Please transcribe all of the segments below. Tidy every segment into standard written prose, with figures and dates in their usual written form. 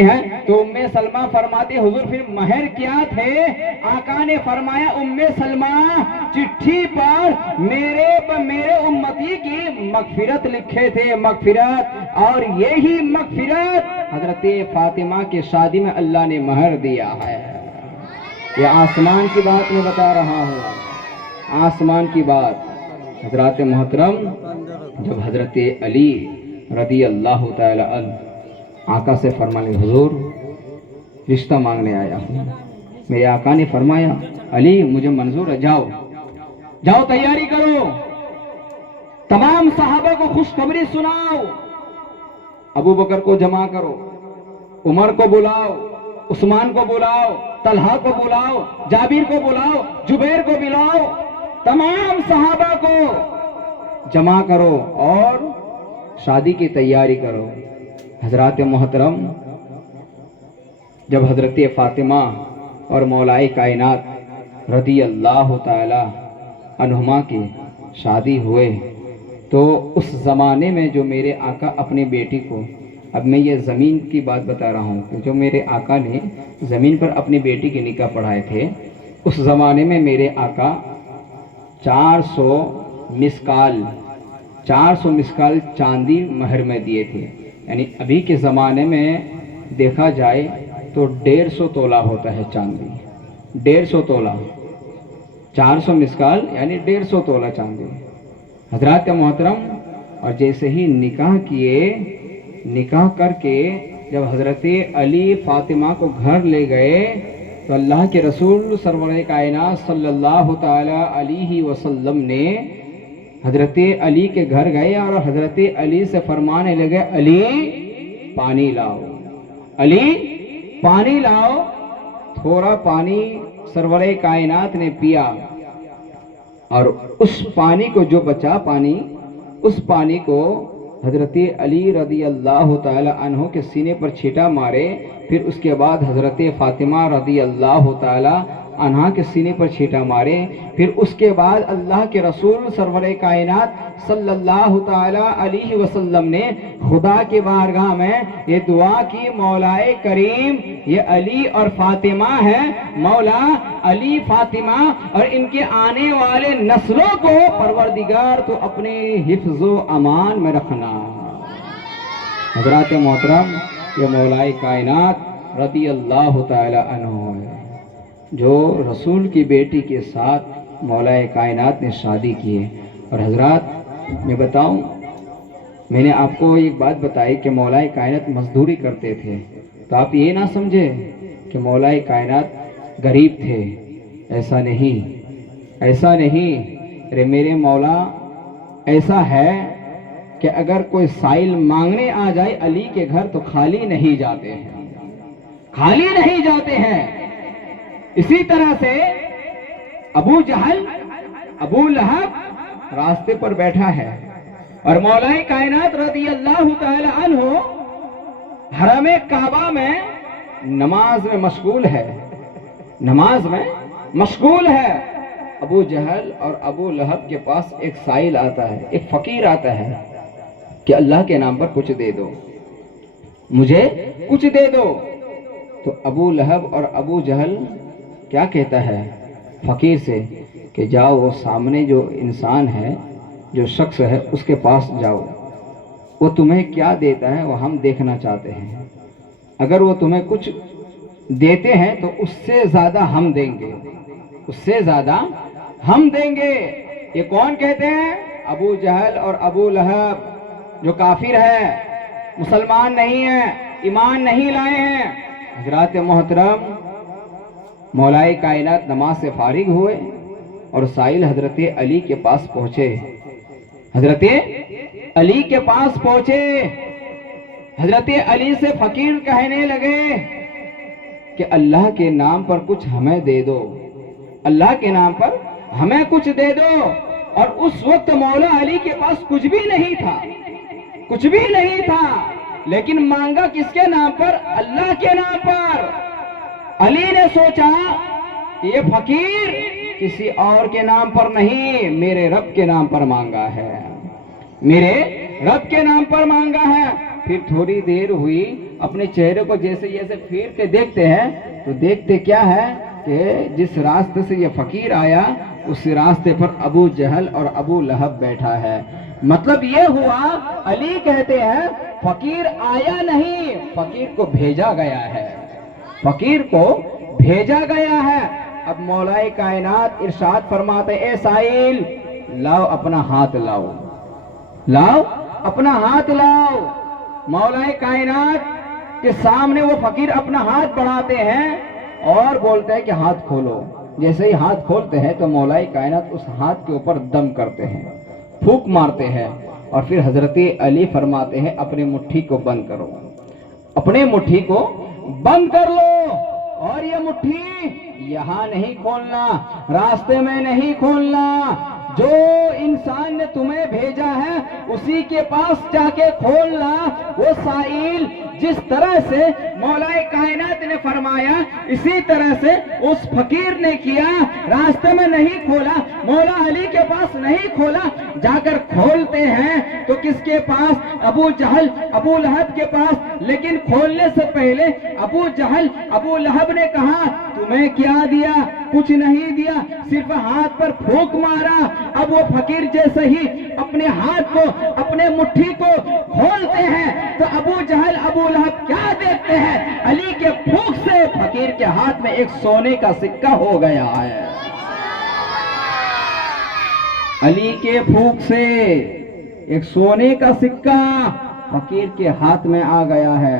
ہے تو ام سلمہ فرماتی حضور پھر مہر کیا تھے؟ آقا نے فرمایا ام سلمہ چٹھی پر میرے امتی کی مغفرت لکھے تھے، مغفرت، اور یہی مغفرت حضرت فاطمہ کی شادی میں اللہ نے مہر دیا ہے۔ یہ آسمان کی بات میں بتا رہا ہوں، آسمان کی بات۔ حضرات محترم، جب حضرت علی رضی اللہ تعالی عنہ آقا سے فرمانے حضور رشتہ مانگنے آیا ہوں، میرے آقا نے فرمایا علی مجھے منظور ہے، جاؤ تیاری کرو، تمام صحابہ کو خوشخبری سناؤ، ابو بکر کو جمع کرو، عمر کو بلاؤ، عثمان کو بلاؤ، طلحہ کو بلاؤ، جابر کو بلاؤ، جبیر کو بلاؤ، تمام صحابہ کو جمع کرو اور شادی کی تیاری کرو۔ حضرات محترم، جب حضرت فاطمہ اور مولا کائنات رضی اللہ تعالی عنہما کی شادی ہوئے تو اس زمانے میں جو میرے آقا اپنے بیٹی کو، اب میں یہ زمین کی بات بتا رہا ہوں کہ جو میرے آقا نے زمین پر اپنی بیٹی کے نکاح پڑھائے تھے، اس زمانے میں میرے آقا 400 مسکال چاندی مہر میں دیے تھے، یعنی ابھی کے زمانے میں دیکھا جائے تو 150 تولہ ہوتا ہے چاندی، 150 تولہ، 400 مسکال یعنی 150 تولہ چاندی۔ حضرات محترم، اور جیسے ہی نکاح کیے، نکاح کر کے جب حضرت علی فاطمہ کو گھر لے گئے تو اللہ کے رسول سرور کائنات صلی اللہ تعالی علیہ وسلم نے حضرت علی کے گھر گئے اور حضرت علی سے فرمانے لگے علی پانی لاؤ، علی پانی لاؤ۔ تھوڑا پانی سرور کائنات نے پیا اور اس پانی کو جو بچا پانی، اس پانی کو حضرت علی رضی اللہ تعالی عنہ کے سینے پر چھیٹا مارے، پھر اس کے بعد حضرت فاطمہ رضی اللہ تعالی عنہا کے سینے پر چھیٹا مارے، پھر اس کے بعد اللہ کے رسول سرور کائنات صلی اللہ تعالی علیہ وسلم نے خدا کی بارگاہ میں یہ دعا کی، مولا کریم یہ علی اور فاطمہ ہے، مولا علی فاطمہ اور ان کے آنے والے نسلوں کو پروردگار تو اپنے حفظ و امان میں رکھنا۔ حضرات محترم، یہ مولا کائنات رضی اللہ تعالی عنہ ہے جو رسول کی بیٹی کے ساتھ مولا کائنات نے شادی کی ہے۔ اور حضرات میں بتاؤں، میں نے آپ کو ایک بات بتائی کہ مولا کائنات مزدوری کرتے تھے، تو آپ یہ نہ سمجھے کہ مولا کائنات غریب تھے، ایسا نہیں، ایسا نہیں۔ ارے میرے مولا ایسا ہے کہ اگر کوئی سائل مانگنے آ جائے علی کے گھر تو خالی نہیں جاتے ہیں، خالی نہیں جاتے ہیں۔ اسی طرح سے ابو جہل، ابو لہب راستے پر بیٹھا ہے اور مولا کائنات رضی اللہ تعالی عنہ حرم کعبہ میں نماز میں مشغول ہے، نماز میں مشغول ہے۔ ابو جہل اور ابو لہب کے پاس ایک سائل آتا ہے، ایک فقیر آتا ہے کہ اللہ کے نام پر کچھ دے دو، مجھے کچھ دے دو۔ تو ابو لہب اور ابو جہل کیا کہتا ہے فقیر سے کہ جاؤ وہ سامنے جو انسان ہے، جو شخص ہے، اس کے پاس جاؤ، وہ تمہیں کیا دیتا ہے وہ ہم دیکھنا چاہتے ہیں، اگر وہ تمہیں کچھ دیتے ہیں تو اس سے زیادہ ہم دیں گے، اس سے زیادہ ہم دیں گے۔ یہ کون کہتے ہیں؟ ابو جہل اور ابو لہب جو کافر ہے، مسلمان نہیں ہیں، ایمان نہیں لائے ہیں۔ حضرات محترم، مولا کائنات نماز سے فارغ ہوئے اور سائل حضرت علی کے پاس پہنچے، حضرت علی کے پاس پہنچے، حضرت علی سے فقیر کہنے لگے کہ اللہ کے نام پر کچھ ہمیں دے دو، اللہ کے نام پر ہمیں کچھ دے دو۔ اور اس وقت مولا علی کے پاس کچھ بھی نہیں تھا، کچھ بھی نہیں تھا، لیکن مانگا کس کے نام پر؟ اللہ کے نام پر۔ علی نے سوچا کہ یہ فقیر کسی اور کے نام پر نہیں، میرے رب کے نام پر مانگا ہے، میرے رب کے نام پر مانگا ہے۔ फिर थोड़ी देर हुई, अपने चेहरे को जैसे जैसे फेर के देखते हैं तो देखते क्या है कि जिस रास्ते से ये फकीर आया उस रास्ते पर अबू जहल और अबू लहब बैठा है। मतलब ये हुआ, अली कहते हैं फकीर आया नहीं, फकीर को भेजा गया है, फकीर को भेजा गया है। अब मौलाए कायनात इरशाद फरमाते, ए साइल लाओ अपना हाथ लाओ, लाओ अपना हाथ लाओ। मौलाए कायनात के सामने वो फकीर अपना हाथ बढ़ाते हैं और बोलते हैं कि हाथ खोलो। जैसे ही हाथ खोलते हैं तो मौलाए कायनात उस हाथ के ऊपर दम करते हैं, फूंक मारते हैं और फिर हजरत अली फरमाते हैं अपने मुट्ठी को बंद करो, अपने मुट्ठी को बंद कर लो और ये मुट्ठी यहां नहीं खोलना, रास्ते में नहीं खोलना, जो इंसान ने तुम्हें भेजा है उसी के पास जाके खोलना। वो साइल जिस तरह से मौलाए कायनात ने फरमाया इसी तरह से उस फकीर ने किया, रास्ते में नहीं खोला, मौला अली के पास नहीं खोला, जाकर खोलते हैं तो किसके पास? अबू जहल अबू लहब के पास। लेकिन खोलने से पहले अबू जहल अबू लहब ने कहा तुम्हें क्या दिया? कुछ नहीं दिया, सिर्फ हाथ पर फूंक मारा। अब वो फकीर जैसे ही अपने हाथ को, अपने मुट्ठी को खोलते हैं तो अबू जहल अबू लहब क्या देखते हैं? अली के फूंक से फकीर के हाथ में एक सोने का सिक्का हो गया है। अली के फूंक से एक सोने का सिक्का फकीर के हाथ में आ गया है।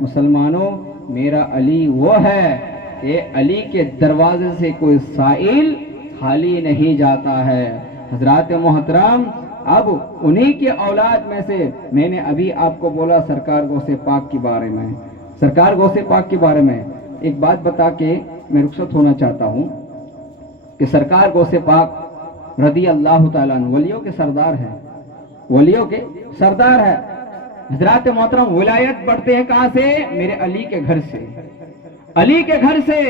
मुसलमानों, मेरा अली वो है कि अली के दरवाजे से कोई साइल खाली नहीं जाता है। हजरात मोहतरम, अब उन्हीं के औलाद में से मैंने अभी आपको बोला सरकार गौसे पाक के बारे में, सरकार गौसे पाक के बारे में एक बात बता के मैं रुखसत होना चाहता हूँ कि सरकार गौसे पाक रदी अल्लाह ताला अन्हु वलियों के सरदार हैं, वलियों के सरदार है। हजरात मोहतरम, विलायत बढ़ते हैं कहां से? मेरे अली के घर से, अली के घर से।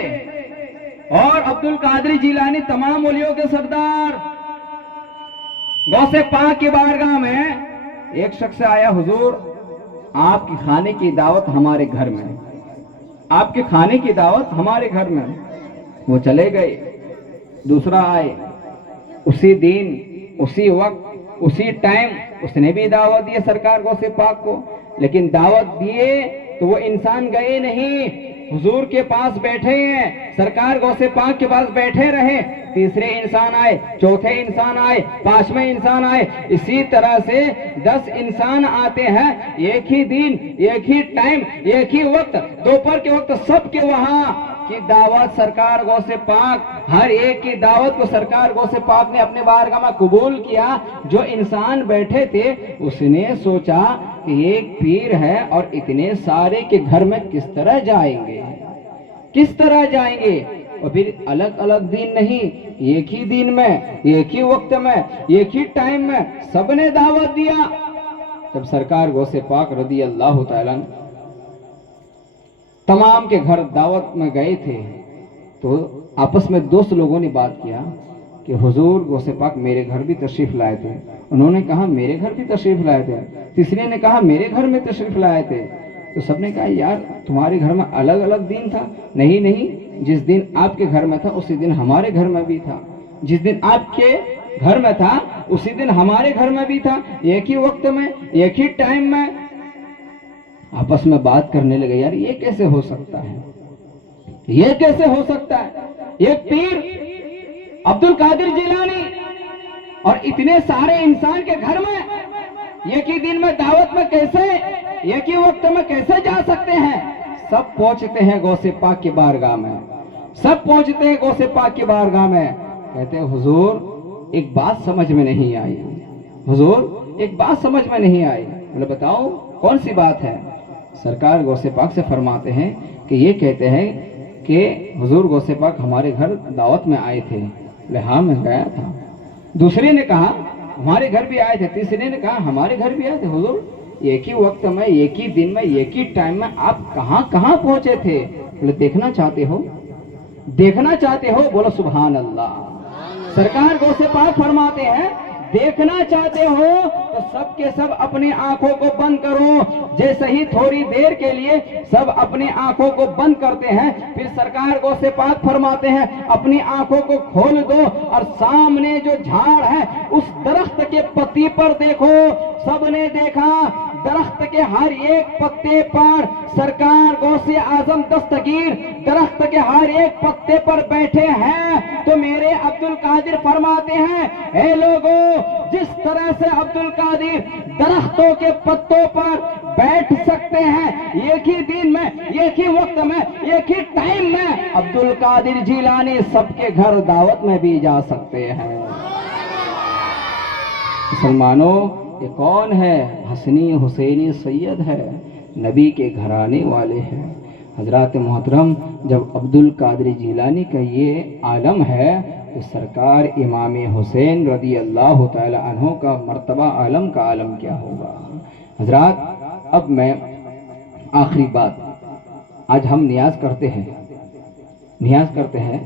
और अब्दुल कादरी जिलानी तमाम वलियों के सरदार। गौसे पाक की बारगाह में एक शख्स आया, हुजूर आपकी खाने की दावत हमारे घर में, आपके खाने की दावत हमारे घर में। वो चले गए, दूसरा आए, उसी दिन उसी वक्त उसी टाइम उसने भी दावत दी सरकार गौसे पाक को। लेकिन दावत दिए तो वो इंसान गए नहीं, हुजूर के पास बैठे हैं, सरकार गौसे पाक के पास बैठे रहे। तीसरे इंसान आए, चौथे इंसान आए, पांचवें इंसान आए, इसी तरह से 10 इंसान आते हैं। एक ही दिन, एक ही टाइम, एक ही वक्त, दोपहर के वक्त सबके वहां की दावत सरकार गौसे पाक, हर एक की दावत को सरकार गौसे पाक ने अपने बारगाह में कबूल किया। जो इंसान बैठे थे उसने सोचा कि एक पीर है और इतने सारे के घर में किस तरह जाएंगे, किस तरह जाएंगे? और फिर अलग अलग दिन नहीं, एक ही दिन में, एक ही वक्त में, एक ही टाइम में सबने दावत दिया। जब सरकार गौसे पाक रदी अल्लाह ताला तमाम के घर दावत में गए थे तो आपस में दोस्त लोगों ने बात किया कि हुजूर गौसे पाक मेरे घर भी तशरीफ लाए थे। उन्होंने कहा मेरे घर भी तशरीफ लाए थे। तीसरे ने कहा मेरे घर में तशरीफ लाए थे। तो सबने कहा यार तुम्हारे घर में अलग अलग दिन था। नहीं नहीं, जिस दिन आपके घर में था उसी दिन हमारे घर में भी था, जिस दिन आपके घर में था उसी दिन हमारे घर में भी था, एक ही वक्त में, एक ही टाइम में। आपस में बात करने लगे, यार ये कैसे हो सकता है, ये कैसे हो सकता है? एक पीर अब्दुल कादिर जिलानी और इतने सारे इंसान के घर में एक ही दिन में दावत में कैसे, एक ही वक्त में कैसे जा सकते हैं? सब पहुंचते हैं गौसे पाक की बारगाह में, सब पहुंचते हैं गौसे पाक की बारगाह में। कहते हैं हुजूर एक बात समझ में नहीं आई, हुजूर एक बात समझ में नहीं आई। बोले बताओ कौन सी बात है? सरकार गौसे पाक से फरमाते हैं कि ये कहते हैं कि हुजूर गौसे पाक हमारे घर दावत में आए थे। बोले हाँ मैं गया था। दूसरे ने कहा हमारे घर भी आए थे। तीसरे ने कहा हमारे घर भी आए थे। हुजूर एक ही वक्त में, एक ही दिन में, एक ही टाइम में आप कहां कहां पहुंचे थे? बोले देखना चाहते हो, देखना चाहते हो? बोलो सुभान अल्लाह। सरकार गौसे पाक फरमाते हैं देखना चाहते हो तो सब के सब अपनी आंखों को बंद करो। जैसे ही थोड़ी देर के लिए सब अपनी आंखों को बंद करते हैं, फिर सरकार को से पाक फरमाते हैं अपनी आंखों को खोल दो और सामने जो झाड़ है उस दरख्त के पत्ती पर देखो। सबने देखा दरख्त के हर एक पत्ते पर सरकार गौसे आजम दस्तगीर दरख्त के हर एक पत्ते पर बैठे हैं। तो मेरे अब्दुल कादिर फरमाते हैं, ए लोगों, जिस तरह से अब्दुल कादिर दरख्तों के पत्तों पर बैठ सकते हैं, एक ही दिन में, एक ही वक्त में, एक ही टाइम में अब्दुल कादिर जिलानी सबके घर दावत में भी जा सकते हैं। मुसलमानों, ये कौन है? हसनी हुसैनी सैयद है, नबी के घराने वाले हैं। हजरात मोहतरम, जब अब्दुल कादिर जिलानी का ये आलम है तो सरकार इमाम हुसैन रदी अल्लाह ताला अन्हो का मर्तबा आलम का आलम क्या होगा। हजरात, अब मैं आखिरी बात, आज हम नियाज करते हैं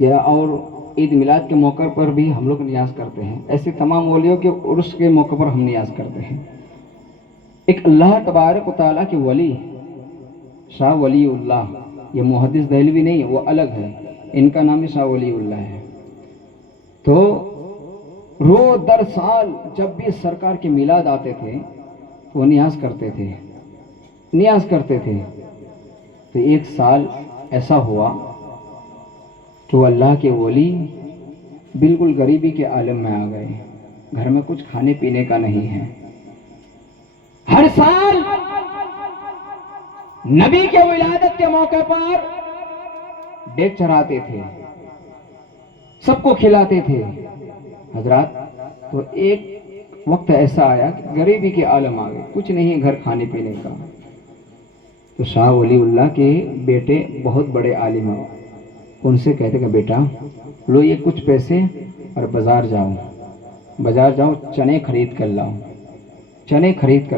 या और ईद मिलाद के मौके पर भी हम लोग नियाज करते हैं। ऐसे तमाम वलियों के उर्स के मौके पर हम नियाज करते हैं। एक अल्लाह तबारक व तआला के वली शाह वलीउल्लाह, ये मुहद्दिस दहलवी नहीं, वो अलग है, इनका नाम ही शाह वलीउल्लाह है। तो रोज दर साल जब भी सरकार के मिलाद आते थे वो नियाज करते थे। तो एक साल ऐसा हुआ तो अल्लाह के वली बिल्कुल गरीबी के आलम में आ गए, घर में कुछ खाने पीने का नहीं है। हर साल नबी के विलादत के मौके पर डेग चढ़ाते थे, सबको खिलाते थे। हजरात, तो एक वक्त ऐसा आया कि गरीबी के आलम आ गए, कुछ नहीं है घर खाने पीने का। तो शाह वलीउल्लाह के बेटे बहुत बड़े आलिम हैं, उनसे कहते कि बेटा लो ये कुछ पैसे और बाजार जाओ चने खरीद कर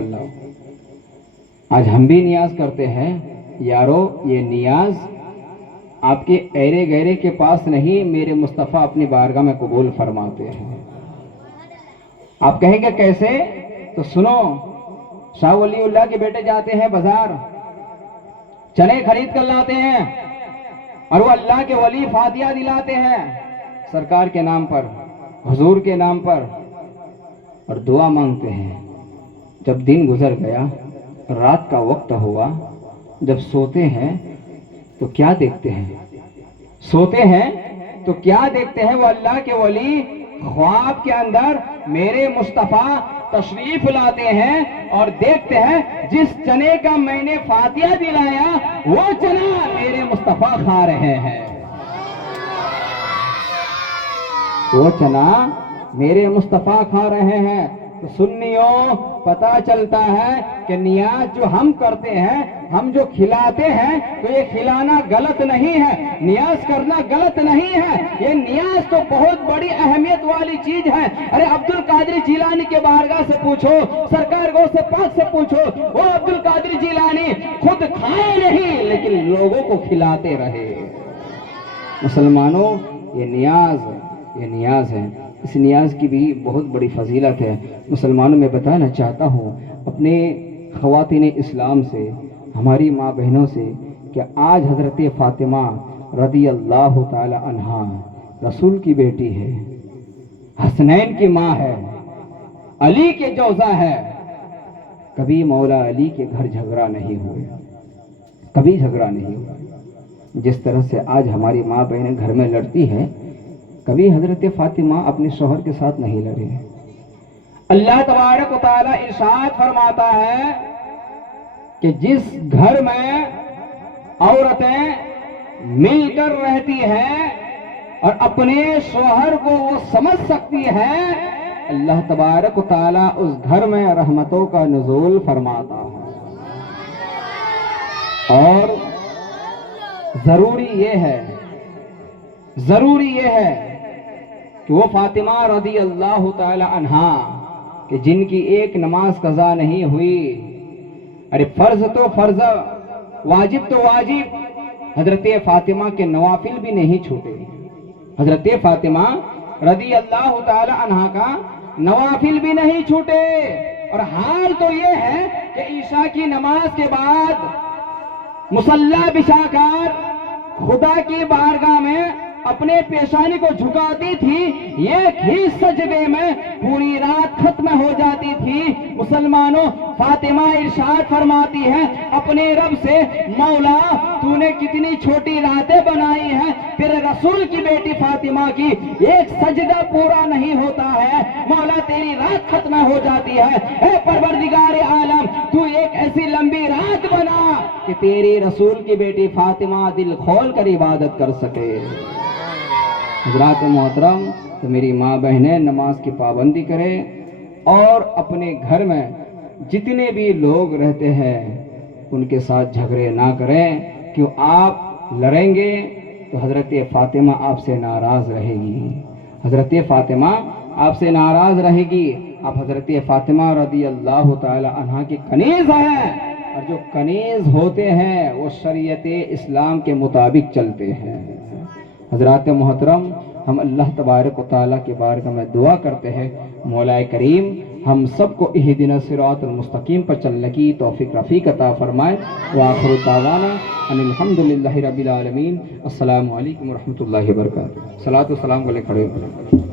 लाओ। आज हम भी नियाज करते हैं यारो, ये नियाज आपके ऐरे गैरे के पास नहीं, मेरे मुस्तफ़ा अपनी बारगाह में कबूल फरमाते हैं। आप कहेंगे कैसे? तो सुनो, शाह वलीउल्लाह के बेटे जाते हैं बाजार, चने खरीद कर लाते हैं और वो अल्लाह के वली फातिहा दिलाते हैं सरकार के नाम पर, हुजूर के नाम पर, और दुआ मांगते हैं। जब दिन गुजर गया, रात का वक्त हुआ, जब सोते हैं तो क्या देखते हैं? वो अल्लाह के वली ख्वाब के अंदर मेरे मुस्तफ़ा तशरीफ लाते हैं और देखते हैं जिस चने का मैंने फातिहा दिलाया वो चना मेरे मुस्तफ़ा खा रहे हैं। वो चना मेरे मुस्तफ़ा खा रहे हैं। तो सुन्नियों, पता चलता है कि नियाज जो हम करते हैं, हम जो खिलाते हैं, तो ये खिलाना गलत नहीं है, नियाज करना गलत नहीं है। ये नियाज तो बहुत बड़ी अहमियत वाली चीज है। अरे अब्दुल कादिर जिलानी के बारगाह से पूछो, सरकार गौ से पाक से पूछो, वो अब्दुल कादिर जिलानी खुद खाए नहीं लेकिन लोगों को खिलाते रहे। मुसलमानों, ये नियाज है। इस नियाज की भी बहुत बड़ी फजीलत है। मुसलमानों में बताना चाहता हूँ अपने ख़वातीन इस्लाम से, हमारी माँ बहनों से, कि आज हज़रत फ़ातिमा रदी अल्लाह ताला अन्हा रसूल की बेटी है, हसनैन की माँ है, अली के जोज़ा है। कभी मौला अली के घर झगड़ा नहीं हुआ। जिस तरह से आज हमारी माँ बहनें घर में लड़ती है, कभी हजरत फातिमा अपने शौहर के साथ नहीं लड़े। अल्लाह तबारक व तआला इरशाद फरमाता है कि जिस घर में औरतें मिलकर रहती हैं और अपने शौहर को वो समझ सकती है, अल्लाह तबारक व तआला उस घर में रहमतों का नुज़ूल फरमाता है। और जरूरी ये है कि वो फातिमा रदी अल्लाह ताला अन्हा कि जिनकी एक नमाज कज़ा नहीं हुई, अरे फर्ज तो फर्ज, वाजिब तो वाजिब, हजरत फातिमा के नवाफिल भी नहीं छूटे। हजरत फातिमा रदी अल्लाह ताला अन्हा का نوافل بھی نہیں چھوٹے. اور حال تو یہ ہے کہ عشاء کی نماز کے بعد مصلی بچھا کر خدا کی بارگاہ میں اپنے پیشانی کو جھکاتی تھی, ایک ہی سجدے میں پوری رات ختم ہو جاتی تھی. مسلمانوں, فاطمہ ارشاد فرماتی ہے اپنے رب سے, مولا تو نے کتنی چھوٹی راتیں بنائی ہیں, تیرے رسول کی بیٹی فاطمہ کی ایک سجدہ پورا نہیں ہوتا ہے, مولا تیری رات ختم ہو جاتی ہے. اے پروردگار عالم, تو ایک ایسی لمبی رات بنا کہ تیری رسول کی بیٹی فاطمہ دل کھول کر عبادت کر سکے. حضرات محترم, تو میری ماں بہنیں نماز کی پابندی کریں اور اپنے گھر میں جتنے بھی لوگ رہتے ہیں ان کے ساتھ جھگڑے نہ کریں, کیوں آپ لڑیں گے تو حضرت فاطمہ آپ سے ناراض رہے گی. حضرت فاطمہ آپ سے ناراض رہے گی. آپ حضرت فاطمہ رضی اللہ تعالی عنہ کی کنیز ہیں, اور جو کنیز ہوتے ہیں وہ شریعت اسلام کے مطابق چلتے ہیں. حضرات محترم, ہم اللہ تبارک و تعالیٰ کے بارگاہ میں دعا کرتے ہیں, مولا کریم ہم سب کو اہدنا الصراط المستقیم پر چلنے کی توفیق رفیق عطا فرمائے. وآخر دعوانا ان الحمدللہ رب العالمین. السلام علیکم ورحمۃ اللہ وبرکاتہ. صلاۃ و سلام علیہ کھڑے ہو.